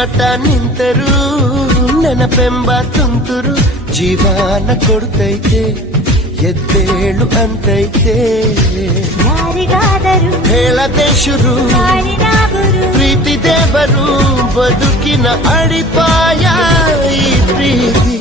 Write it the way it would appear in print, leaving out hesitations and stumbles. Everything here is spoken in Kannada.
ಒಡನಾಟ ನಿಂತರು ನೆನಪೆಂಬ ತುಂತುರು ಜೀವನ ಕೊಡ್ತೈತೆ ಎದ್ದೇಳು ಅಂತೈತೆ ಯಾರಿಗಾದರೂ ಹೇಳದೆ ಶುರು ಪ್ರೀತಿ ದೇವರು ಬದುಕಿನ ಅಡಿಪಾಯ ಈ ಪ್ರೀತಿ